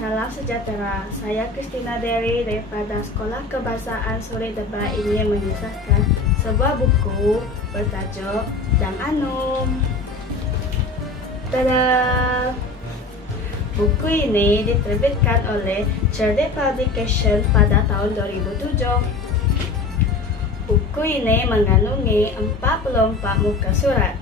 Salam sejahtera, saya Christina Dery daripada Sekolah Kebahasaan Suri Debak ini mengisahkan sebuah buku bertajuk Dang Anum. Tada! Buku ini diterbitkan oleh Cerdik Publication pada tahun 2007. Buku ini mengandungi 44 muka surat.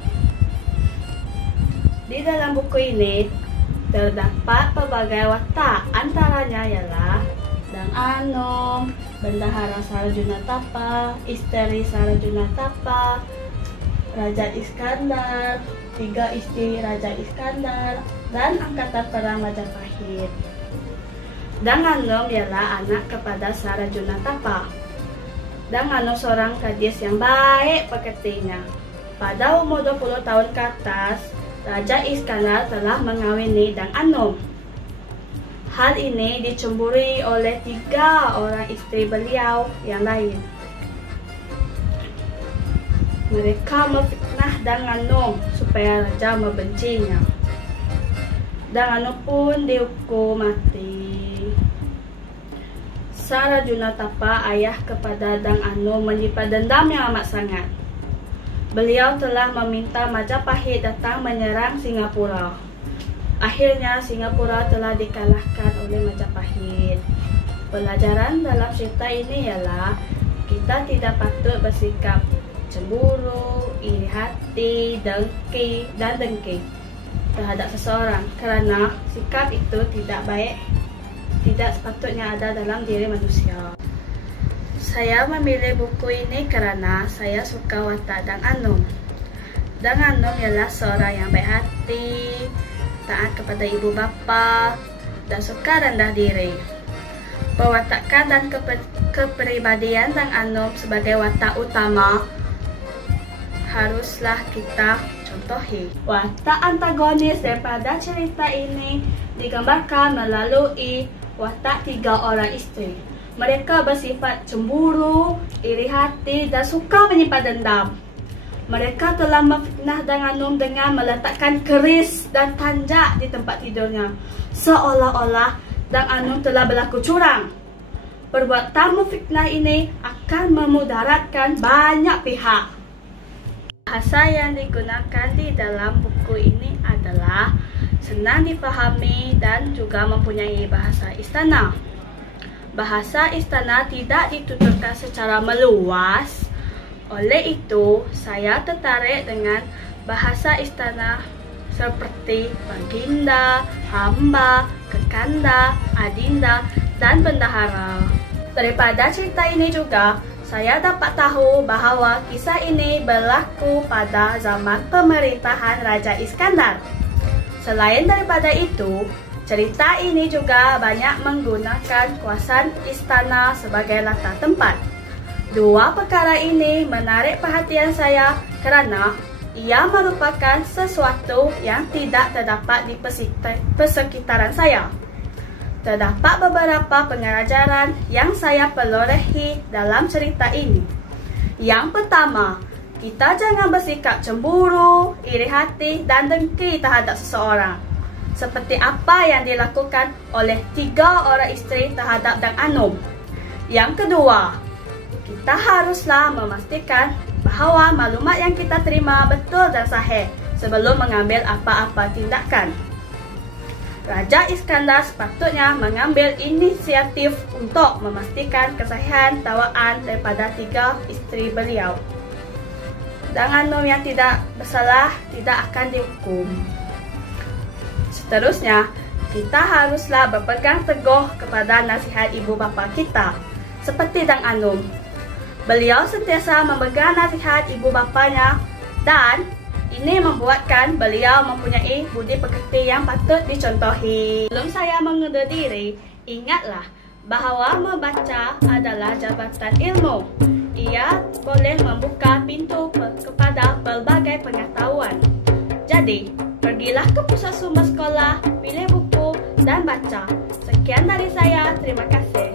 Di dalam buku ini terdapat pelbagai watak, antaranya ialah Dang Anum, Bendahara Sarjunatapa, Isteri Sarjunatapa, Raja Iskandar, 3 istri Raja Iskandar, dan Angkatan Perang Majapahit. Dang Anum ialah anak kepada Sarjunatapa. Dang Anum seorang gadis yang baik pekertinya. Pada umur 20 tahun ke atas, Raja Iskandar telah mengawini Dang Anum. Hal ini dicemburi oleh 3 orang istri beliau yang lain. Mereka memfitnah Dang Anum supaya raja membencinya. Dang Anum pun dihukum mati. Sarjunatapa, ayah kepada Dang Anum, menyimpan dendam yang amat sangat. Beliau telah meminta Majapahit datang menyerang Singapura. Akhirnya Singapura telah dikalahkan oleh Majapahit. Pelajaran dalam cerita ini ialah kita tidak patut bersikap cemburu, iri hati, dengki dan dengki terhadap seseorang, kerana sikap itu tidak baik, tidak sepatutnya ada dalam diri manusia. Saya memilih buku ini kerana saya suka watak Dang Anum. Dang Anum ialah seorang yang baik hati, taat kepada ibu bapa, dan suka rendah diri. Pewatakan dan kepribadian Dang Anum sebagai watak utama haruslah kita contohi. Watak antagonis daripada cerita ini digambarkan melalui watak 3 orang isteri. Mereka bersifat cemburu, iri hati dan suka menyimpan dendam. Mereka telah memfitnah Dang Anum dengan meletakkan keris dan tanjak di tempat tidurnya, seolah-olah Dang Anum telah berlaku curang. Perbuatan memfitnah ini akan memudaratkan banyak pihak. Bahasa yang digunakan di dalam buku ini adalah senang dipahami dan juga mempunyai bahasa istana. Bahasa istana tidak dituturkan secara meluas. Oleh itu, saya tertarik dengan bahasa istana seperti baginda, hamba, kekanda, adinda, dan bendahara. Daripada cerita ini juga, saya dapat tahu bahawa kisah ini berlaku pada zaman pemerintahan Raja Iskandar. Selain daripada itu, cerita ini juga banyak menggunakan kawasan istana sebagai latar tempat. 2 perkara ini menarik perhatian saya kerana ia merupakan sesuatu yang tidak terdapat di persekitaran saya. Terdapat beberapa pengajaran yang saya perolehi dalam cerita ini. Yang pertama, kita jangan bersikap cemburu, iri hati dan dengki terhadap seseorang, seperti apa yang dilakukan oleh 3 orang isteri terhadap Dang Anum. Yang kedua, kita haruslah memastikan bahawa maklumat yang kita terima betul dan sahih sebelum mengambil apa-apa tindakan. Raja Iskandar sepatutnya mengambil inisiatif untuk memastikan kesahihan dakwaan daripada 3 isteri beliau. Dang Anum yang tidak bersalah tidak akan dihukum. Seterusnya, kita haruslah berpegang teguh kepada nasihat ibu bapa kita, seperti Dang Anum. Beliau sentiasa memegang nasihat ibu bapanya dan ini membuatkan beliau mempunyai budi pekerti yang patut dicontohi. Sebelum saya mengundur diri, ingatlah bahawa membaca adalah jabatan ilmu. Ia boleh membuka pintu kepada pelbagai pengetahuan. Jadi, pergilah ke pusat sumber sekolah, pilih buku dan baca. Sekian dari saya, terima kasih.